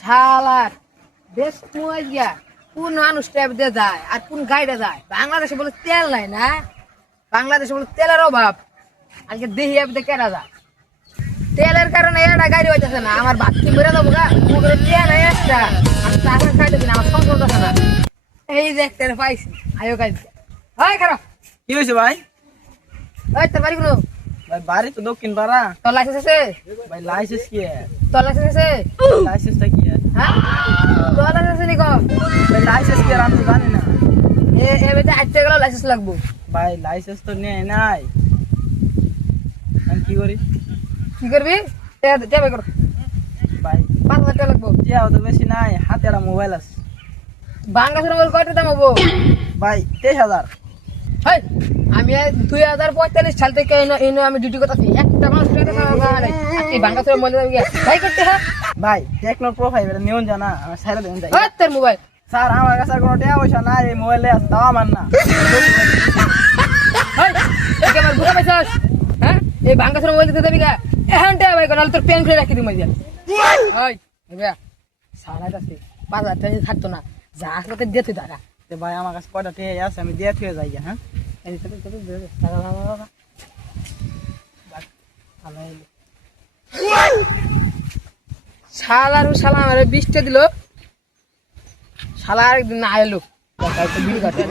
শালার দেশ মুয়া কোন মানুষ ট্যাব দিয়ে যায় আর কোন গাইডে যায় বাংলাদেশে বলে তেল নাই না বাংলাদেশে বলে তেলের অভাব আজকে দেহি অ্যাপে কেনা যায় তেলের কারণে এটা গাড়ি হইতেছে না আমার বাচ্চি মেরে দেবো গা মুখের তেল একটা আর টাকা খাইতেছি না আমার সংসার হচ্ছে না এই যে একটা পাইছি আয়ো কাজ হয় খারাপ কি হয়েছে ভাই? ওই তোর বাড়ি কোনো ভাই বাড়ি তো দক্ষিণ পাড়া। তোর লাইসেন্স আছে ভাই লাইসেন্স কি? তোর লাইসেন্স আছে লাইসেন্সটা কি? হ্যাঁ তোর লাইসেন্স আছে নিকো ভাই লাইসেন্স কি আমি জানি না। এবারে আটটা গেল লাইসেন্স লাগবো ভাই লাইসেন্স তো নেই নাই, আমি কি করি? কি করবি টেবে কর ভাই 5,000 টাকা লাগবো টিয়াও তো বেশি নাই, হাতে একটা মোবাইল আছে। বাংলাদেশের মোবাইল কয়টা দাম হবো ভাই 23,000। হেই আমি 2045 সাল থেকে এনে আমি ডিউটি করতেছি একটা মানুষ বাংলাদেশের মোবাইল ভাই করতে হ্যাঁ ভাই টেকনোর প্রোফাইল এটা নিউন জানা আমার সাইরা দেন যাই। তোর মোবাইল স্যার আমার কাছে আর কোনো টাকা পয়সা নাই, এই মোবাইলে আছে তাও আমার না। আমার ঘুরে পাইছাস হ্যাঁ এই বাংলাদেশের মোবাইল দিতে দেবি গা এখন টাকা ভাই নাহলে তোর পেন খুলে রাখি দিই মাঝে ওই ভাইয়া সারা আছে 5,000 টাকা থাকতো না যা আসলে তো দিয়ে তুই দাঁড়া তো ভাই আমার কাছে কয়টা টাকা আছে আমি দিয়ে থুয়ে যাই। হ্যাঁ এই তো শালার শালা আমার 20টা দিল শালা একদিন না এলো বিল কাটে